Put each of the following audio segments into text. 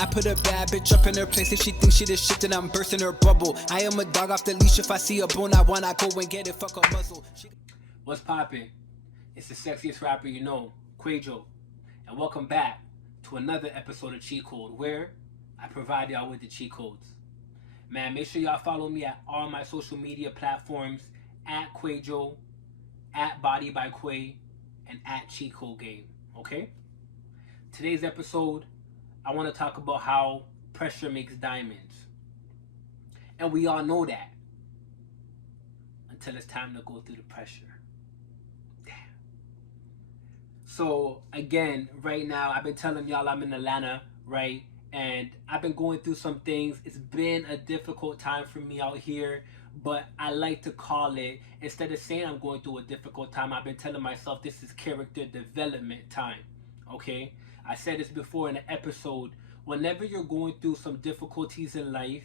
I put a bad bitch up in her place. If she thinks she the shit, then I'm bursting her bubble. I am a dog off the leash. If I see a bone I want, I go and get it. Fuck a muzzle. What's poppin'? It's the sexiest rapper you know, Kwaejo. And welcome back to another episode of Cheat Code, where I provide y'all with the cheat codes. Man, make sure y'all follow me at all my social media platforms, at Kwaejo, at Body by Quay, and at Cheat Code Game, okay? Today's episode, I want to talk about how pressure makes diamonds. And we all know that until it's time to go through the pressure. Damn. So, again, right now, I've been telling y'all I'm in Atlanta, right? And I've been going through some things. It's been a difficult time for me out here, but I like to call it, instead of saying I'm going through a difficult time, I've been telling myself this is character development time, okay? I said this before in an episode. Whenever you're going through some difficulties in life,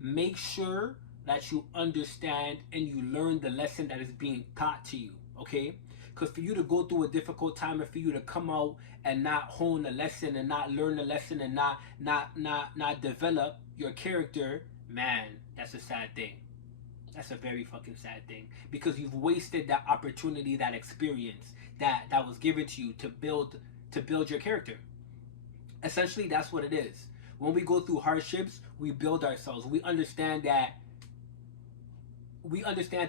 make sure that you understand and you learn the lesson that is being taught to you, okay? Because for you to go through a difficult time and for you to come out and not hone the lesson and not learn the lesson and not develop your character, man, that's a sad thing. That's a very fucking sad thing, because you've wasted that opportunity, that experience that was given to you to build your character. Essentially, that's what it is. When we go through hardships, we build ourselves. We understand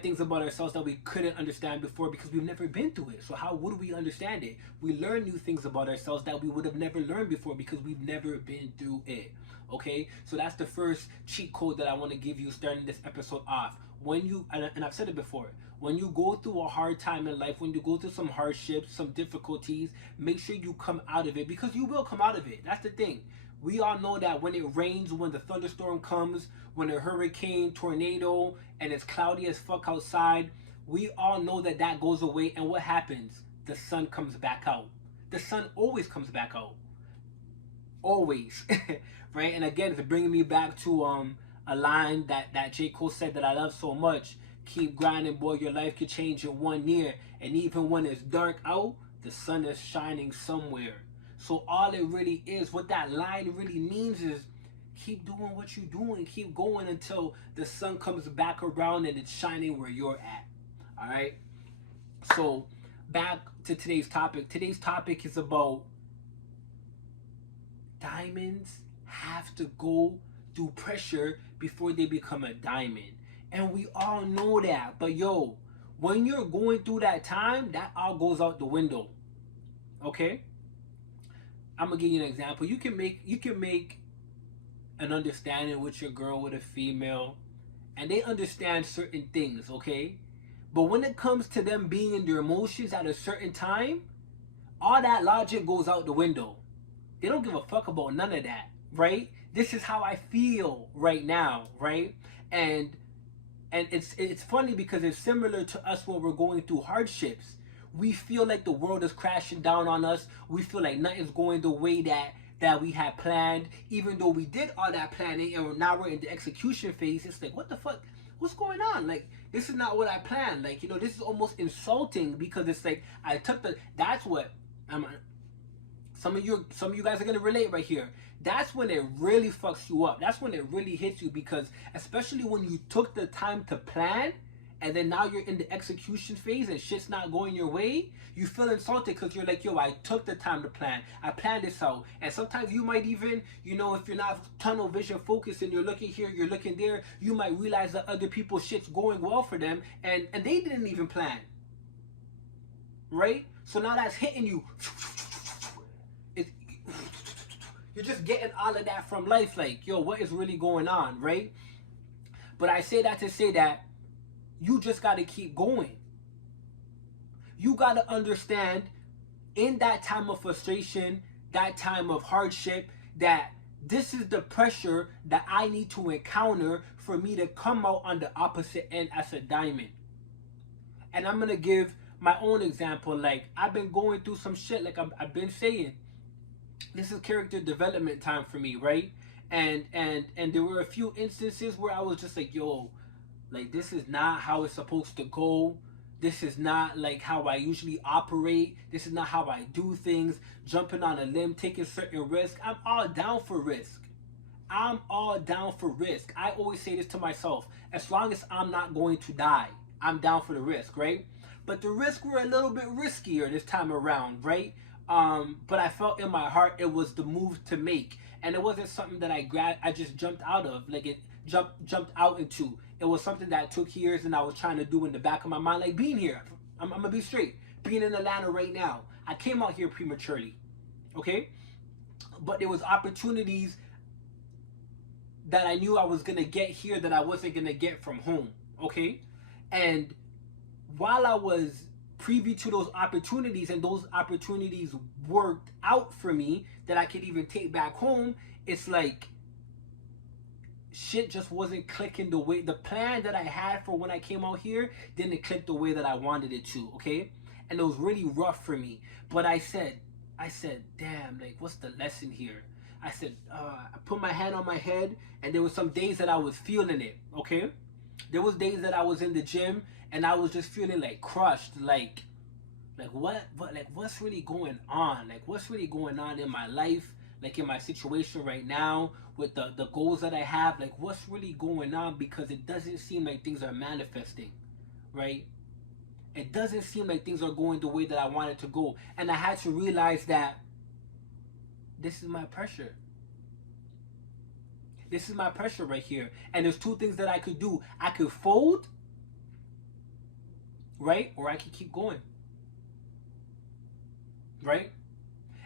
things about ourselves that we couldn't understand before because we've never been through it. So how would we understand it? We learn new things about ourselves that we would have never learned before because we've never been through it. Okay? So that's the first cheat code that I want to give you starting this episode off. When you, and I've said it before, when you go through a hard time in life, when you go through some hardships, some difficulties, make sure you come out of it, because you will come out of it. That's the thing. We all know that when it rains, when the thunderstorm comes, when a hurricane, tornado, and it's cloudy as fuck outside, we all know that that goes away. And what happens? The sun comes back out. The sun always comes back out. Always. Right? And again, it's bringing me back to a line that J. Cole said that I love so much. Keep grinding, boy, your life could change in 1 year. And even when it's dark out, the sun is shining somewhere. So all it really is, what that line really means is, keep doing what you're doing. Keep going until the sun comes back around and it's shining where you're at. All right? So back to today's topic. Today's topic is about diamonds have to go through pressure before they become a diamond. And we all know that. But yo, when you're going through that time, that all goes out the window. Okay? I'm gonna give you an example. You can make an understanding with your girl, with a female, and they understand certain things, okay? But when it comes to them being in their emotions at a certain time, all that logic goes out the window. They don't give a fuck about none of that, right? This is how I feel right now, right? And it's funny because it's similar to us when we're going through hardships. We feel like the world is crashing down on us. We feel like nothing's going the way that we had planned. Even though we did all that planning and now we're in the execution phase, it's like, what the fuck? What's going on? Like, this is not what I planned. Like, you know, this is almost insulting, because it's like, I took the, that's what, some of you guys are going to relate right here. That's when it really fucks you up. That's when it really hits you, because especially when you took the time to plan and then now you're in the execution phase and shit's not going your way, you feel insulted because you're like, yo, I took the time to plan. I planned this out. And sometimes you might even, you know, if you're not tunnel vision focused and you're looking here, you're looking there, you might realize that other people's shit's going well for them and they didn't even plan. Right? So now that's hitting you. You're just getting all of that from life, like, yo, what is really going on, right? But I say that to say that you just got to keep going. You got to understand, in that time of frustration, that time of hardship, that this is the pressure that I need to encounter for me to come out on the opposite end as a diamond. And I'm going to give my own example. Like, I've been going through some shit, like I've been saying. This is character development time for me, right? And there were a few instances where I was just like, yo, like, this is not how it's supposed to go. This is not like how I usually operate. This is not how I do things. Jumping on a limb, taking certain risks. I'm all down for risk. I'm all down for risk. I always say this to myself. As long as I'm not going to die, I'm down for the risk, right? But the risks were a little bit riskier this time around, right? But I felt in my heart it was the move to make, and it wasn't something that I just jumped out of, like it jumped out into. It was something that took years, and I was trying to do in the back of my mind, like being here. I'm gonna be straight. Being in Atlanta right now, I came out here prematurely, okay? But there was opportunities that I knew I was gonna get here that I wasn't gonna get from home, okay? And while I was privy to those opportunities and those opportunities worked out for me that I could even take back home, it's like shit just wasn't clicking the way the plan that I had for when I came out here didn't click the way that I wanted it to, okay? And it was really rough for me. But I said, damn, like what's the lesson here? I said, I put my hand on my head, and there was some days that I was feeling it, okay? There was days that I was in the gym and I was just feeling like crushed, like what's really going on? Like what's really going on in my life? Like in my situation right now with the goals that I have, like what's really going on? Because it doesn't seem like things are manifesting, right? It doesn't seem like things are going the way that I want it to go. And I had to realize that this is my pressure. This is my pressure right here. And there's two things that I could do. I could fold, right? Or I could keep going, right?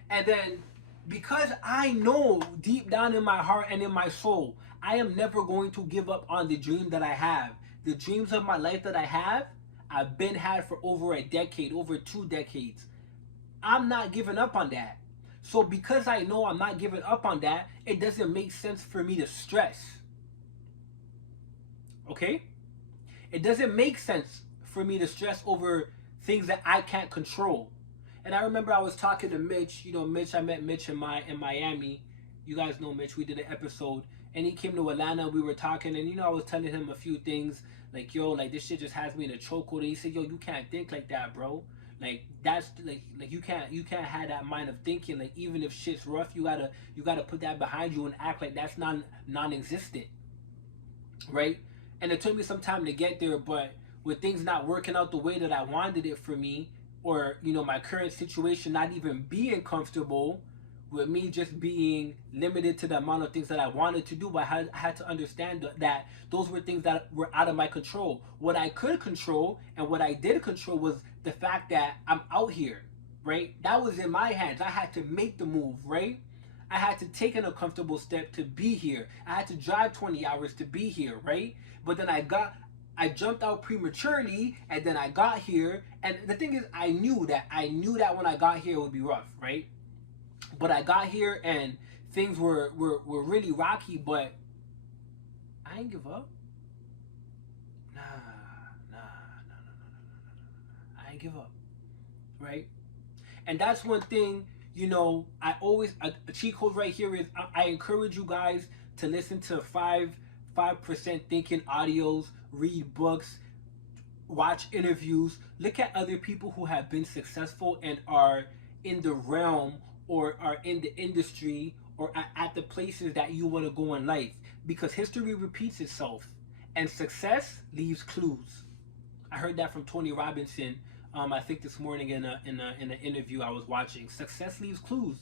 And then because I know deep down in my heart and in my soul, I am never going to give up on the dream that I have. The dreams of my life that I have, I've been had for over a decade, over 2 decades. I'm not giving up on that. So because I know I'm not giving up on that, it doesn't make sense for me to stress. Okay? It doesn't make sense for me to stress over things that I can't control. And I remember I was talking to Mitch. You know, Mitch. I met Mitch in Miami. You guys know Mitch. We did an episode, and he came to Atlanta. We were talking, and I was telling him a few things, like yo, like this shit just has me in a chokehold. And he said, yo, you can't think like that, bro. Like that's like you can't have that mind of thinking. Like even if shit's rough, you gotta put that behind you and act like that's non-existent, right? And it took me some time to get there, but with things not working out the way that I wanted it for me, or my current situation not even being comfortable with me, just being limited to the amount of things that I wanted to do, but I had to understand that those were things that were out of my control. What I could control and what I did control was the fact that I'm out here, right? That was in my hands. I had to make the move, right? I had to take an uncomfortable step to be here. I had to drive 20 hours to be here, right? But then I jumped out prematurely, and then I got here. And the thing is, I knew that when I got here it would be rough, right? But I got here and things were really rocky, but I ain't give up. Nah. I ain't give up, right? And that's one thing, I always, a cheat code right here is I encourage you guys to listen to 5% thinking audios, read books, watch interviews, look at other people who have been successful and are in the realm or are in the industry or at the places that you want to go in life, because history repeats itself and success leaves clues. I heard that from Tony Robinson. I think this morning in an interview I was watching. Success leaves clues,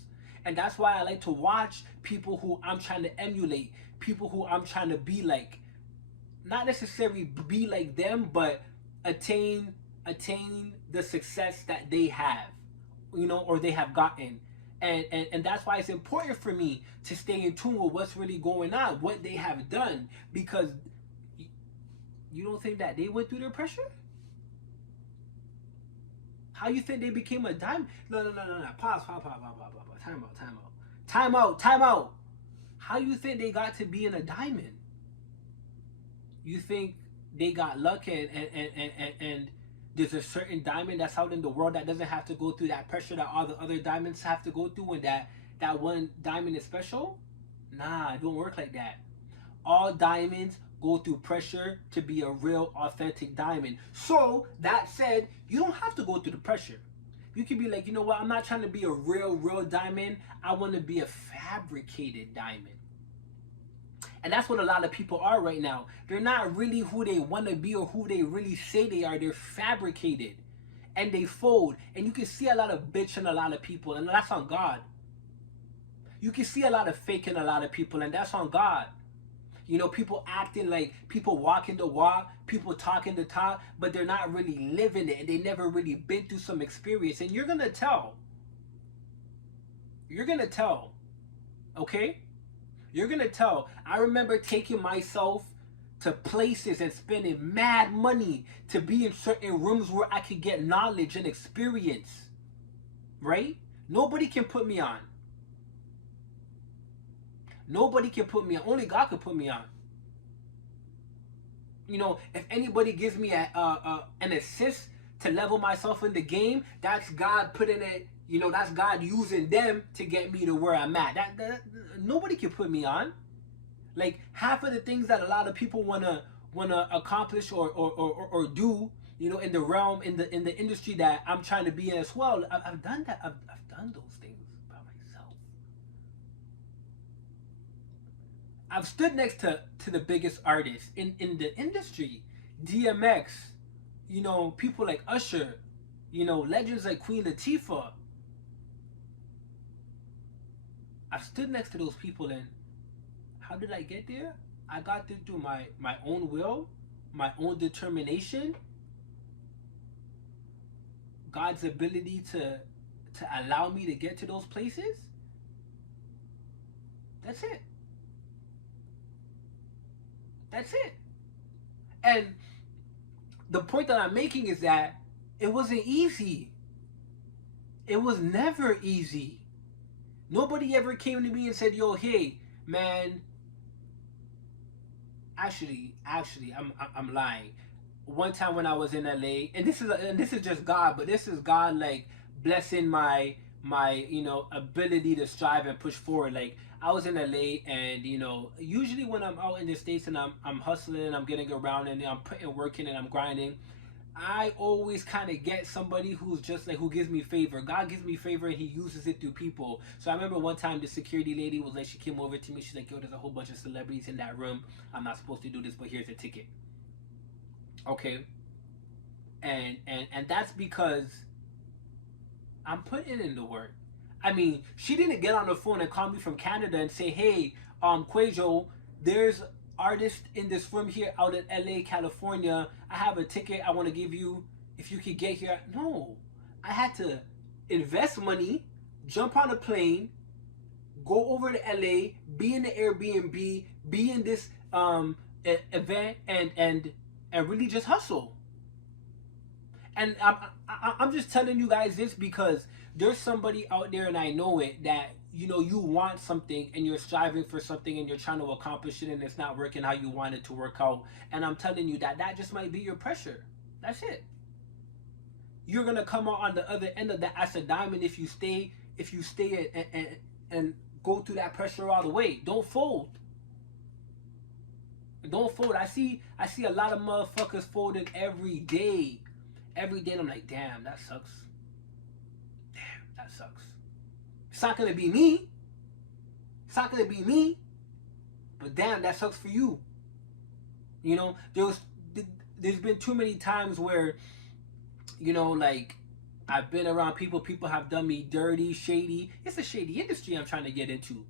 and that's why I like to watch people who I'm trying to emulate, people who I'm trying to be like, not necessarily be like them, but attain the success that they have, or they have gotten. And that's why it's important for me to stay in tune with what's really going on, what they have done, because you don't think that they went through their pressure? How you think they became a diamond? No. Pause. Time out. How you think they got to being a diamond? You think they got luck and there's a certain diamond that's out in the world that doesn't have to go through that pressure that all the other diamonds have to go through, and that one diamond is special? Nah, it don't work like that. All diamonds go through pressure to be a real authentic diamond. So that said, you don't have to go through the pressure. You can be like, you know what, I'm not trying to be a real diamond. I want to be a fabricated diamond. And that's what a lot of people are right now. They're not really who they want to be or who they really say they are. They're fabricated. And they fold. And you can see a lot of bitch in a lot of people. And that's on God. You can see a lot of fake in a lot of people. And that's on God. You know, people acting like, people walking the walk, people talking the talk, but they're not really living it. And they never really been through some experience. And you're going to tell. You're going to tell. Okay? You're going to tell. I remember taking myself to places and spending mad money to be in certain rooms where I could get knowledge and experience. Right? Nobody can put me on. Nobody can put me on. Only God can put me on. You know, if anybody gives me an assist to level myself in the game, that's God putting it, you know, that's God using them to get me to where I'm at. That nobody can put me on. Like, half of the things that a lot of people wanna accomplish or do, you know, in the realm, in the industry that I'm trying to be in as well. I've done that. I've done those things by myself. I've stood next to the biggest artists in the industry. DMX, you know, people like Usher, you know, legends like Queen Latifah. I've stood next to those people, and how did I get there? I got there through my own will, my own determination, God's ability to allow me to get to those places. That's it. That's it. And the point that I'm making is that it wasn't easy. It was never easy. Nobody ever came to me and said, yo, hey, man, actually, I'm lying. One time when I was in LA, and this is just God, but this is God like blessing my you know, ability to strive and push forward. Like, I was in LA, and you know, usually when I'm out in the States and I'm hustling and I'm getting around and I'm putting work in and I'm grinding, I always kind of get somebody who's just like, who gives me favor. God gives me favor and he uses it through people. So I remember one time the security lady was like, she came over to me, she's like, yo, there's a whole bunch of celebrities in that room. I'm not supposed to do this, but here's a ticket. Okay. And that's because I'm putting in the work. I mean, she didn't get on the phone and call me from Canada and say, hey, Kwaejo, there's artists in this room here out in LA, California. I have a ticket I want to give you if you could get here. No, I had to invest money, jump on a plane, go over to LA, be in the Airbnb, be in this event, and really just hustle. And I'm just telling you guys this because there's somebody out there, and I know it, that, you know, you want something and you're striving for something and you're trying to accomplish it and it's not working how you want it to work out. And I'm telling you that just might be your pressure. That's it. You're gonna come out on the other end of that as a diamond if you stay and go through that pressure all the way. Don't fold. Don't fold. I see a lot of motherfuckers folding every day. Every day, and I'm like, damn, that sucks. Damn, that sucks. It's not gonna be me. It's not gonna be me. But damn, that sucks for you. You know, there's been too many times where, you know, like, I've been around people have done me dirty, shady. It's a shady industry I'm trying to get into.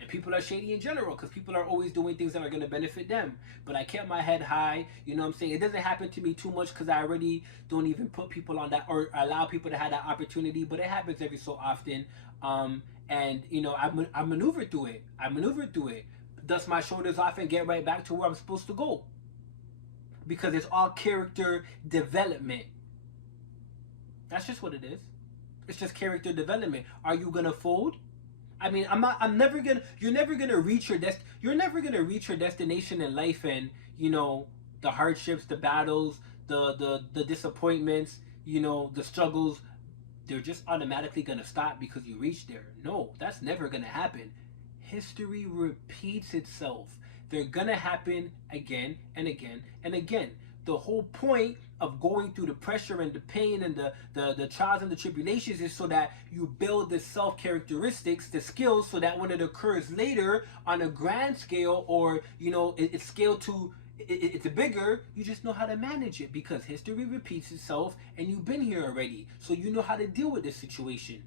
And people are shady in general because people are always doing things that are going to benefit them. But I kept my head high. You know what I'm saying? It doesn't happen to me too much because I already don't even put people on that or allow people to have that opportunity. But it happens every so often. And, you know, I maneuvered through it. Dust my shoulders off and get right back to where I'm supposed to go. Because it's all character development. That's just what it is. It's just character development. Are you going to fold? I mean, you're never gonna reach your destination in life, and, you know, the hardships, the battles, the disappointments, you know, the struggles, they're just automatically gonna stop because you reach there. No, that's never gonna happen. History repeats itself. they're gonna happen again and again and again. The whole point of going through the pressure and the pain and the trials and the tribulations is so that you build the self characteristics, the skills, so that when it occurs later on a grand scale, or it's scaled to it's bigger, you just know how to manage it, because history repeats itself and you've been here already, so you know how to deal with this situation,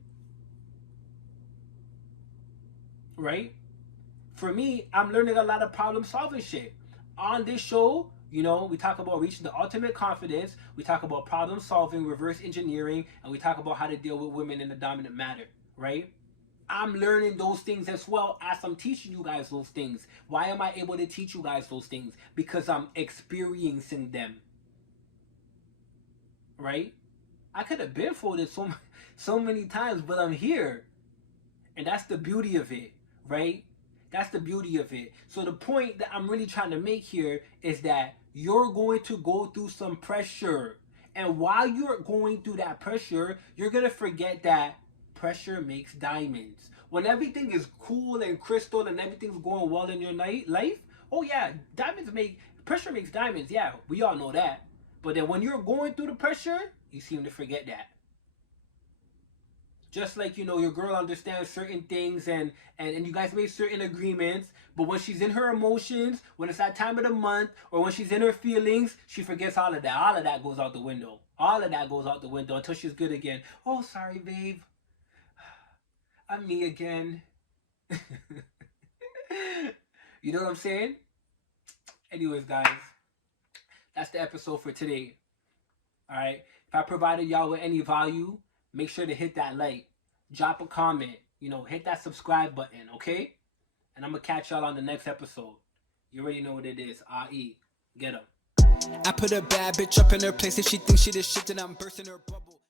right? For me, I'm learning a lot of problem solving shit on this show. We talk about reaching the ultimate confidence, we talk about problem solving, reverse engineering, and we talk about how to deal with women in a dominant manner, right? I'm learning those things as well as I'm teaching you guys those things. Why am I able to teach you guys those things? Because I'm experiencing them, right? I could have been folded so many times, but I'm here. And that's the beauty of it, right? That's the beauty of it. So the point that I'm really trying to make here is that you're going to go through some pressure. And while you're going through that pressure, you're going to forget that pressure makes diamonds. When everything is cool and crystal and everything's going well in your life, oh yeah, pressure makes diamonds. Yeah, we all know that. But then when you're going through the pressure, you seem to forget that. Just like, your girl understands certain things and you guys made certain agreements, but when she's in her emotions, when it's that time of the month, or when she's in her feelings, she forgets all of that. All of that goes out the window. All of that goes out the window until she's good again. Oh, sorry, babe. I'm me again. You know what I'm saying? Anyways, guys, that's the episode for today. Alright? If I provided y'all with any value, make sure to hit that like, drop a comment, hit that subscribe button, okay? And I'm going to catch y'all on the next episode. You already know what it is. Get 'em. I put a bad bitch up in her place. If she thinks she the shit, then I'm bursting her bubble.